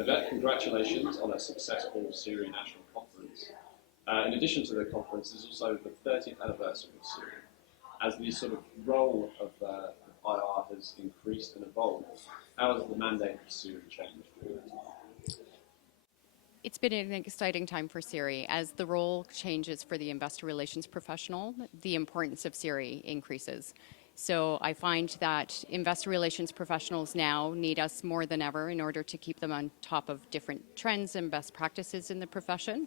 Yvette, congratulations on a successful CIRI National Conference. In addition to the conference, there's also the 30th anniversary of CIRI. As the sort of role of IR has increased and evolved, how has the mandate of CIRI changed during that time? It's been an exciting time for CIRI. As the role changes for the investor relations professional, the importance of CIRI increases. So I find that investor relations professionals now need us more than ever in order to keep them on top of different trends and best practices in the profession.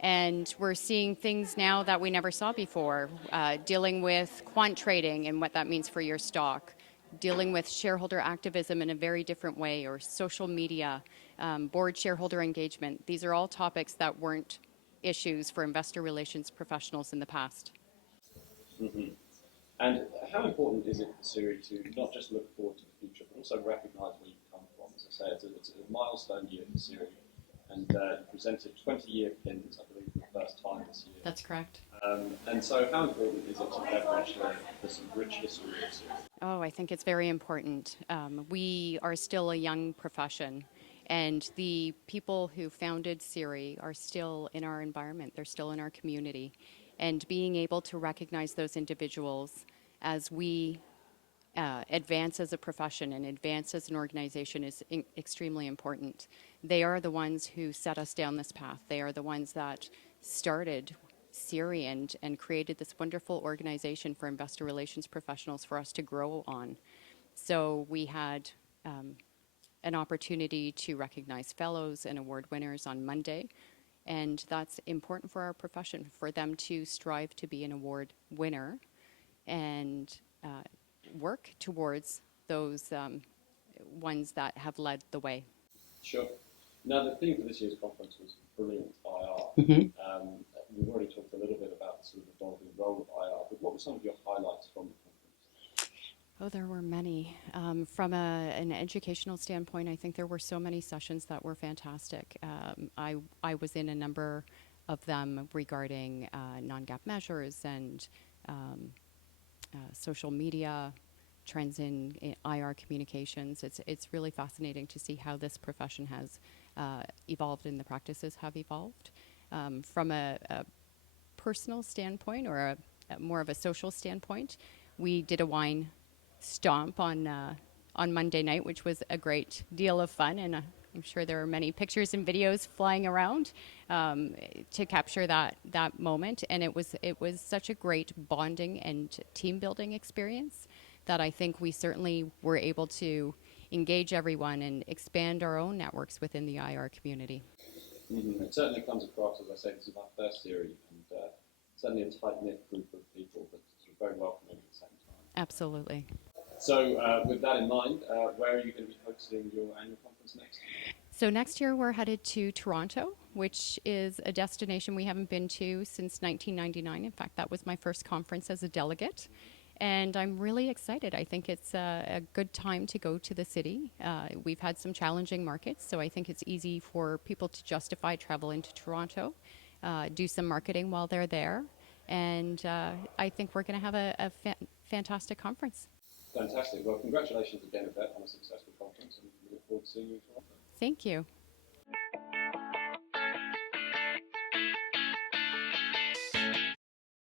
And we're seeing things now that we never saw before, dealing with quant trading and what that means for your stock, dealing with shareholder activism in a very different way, or social media, board shareholder engagement. These are all topics that weren't issues for investor relations professionals in the past. Mm-hmm. And how important is it for CIRI to not just look forward to the future, but also recognise where you've come from? As I say, it's a milestone year for CIRI, and you presented 20-year pins, I believe, for the first time this year. That's correct. And so how important is it to leverage the sort of rich history of CIRI? Oh, I think it's very important. We are still a young profession, and the people who founded CIRI are still in our environment. They're still in our community. And being able to recognize those individuals as we advance as a profession and advance as an organization is extremely important. They are the ones who set us down this path. They are the ones that started CIRI and created this wonderful organization for investor relations professionals for us to grow on. So we had an opportunity to recognize fellows and award winners on Monday. And that's important for our profession, for them to strive to be an award winner and work towards those ones that have led the way. Sure. Now, the theme for this year's conference was Brilliant IR. Mm-hmm. We've already talked a little bit about the sort of evolving role of IR, but what were some of your highlights from the conference? Oh, there were many. From an educational standpoint, I think there were so many sessions that were fantastic. I was in a number of them regarding non-GAAP measures and social media, trends in IR communications. It's really fascinating to see how this profession has evolved and the practices have evolved. From a personal standpoint or more of a social standpoint, we did a wine stomp on Monday night, which was a great deal of fun, and I'm sure there are many pictures and videos flying around to capture that moment. And it was such a great bonding and team building experience that I think we certainly were able to engage everyone and expand our own networks within the IR community. Mm-hmm. It certainly comes across, as I say, this is our first series, and certainly a tight-knit group of people, but sort of very welcoming at the same time. Absolutely. So with that in mind, where are you going to be hosting your annual conference next? So next year we're headed to Toronto, which is a destination we haven't been to since 1999. In fact, that was my first conference as a delegate. And I'm really excited. I think it's a good time to go to the city. We've had some challenging markets, so I think it's easy for people to justify travel into Toronto, do some marketing while they're there. And I think we're going to have a fantastic conference. Fantastic. Well, congratulations again, Yvette, on a successful conference, and we look forward to seeing you in Toronto. Thank you.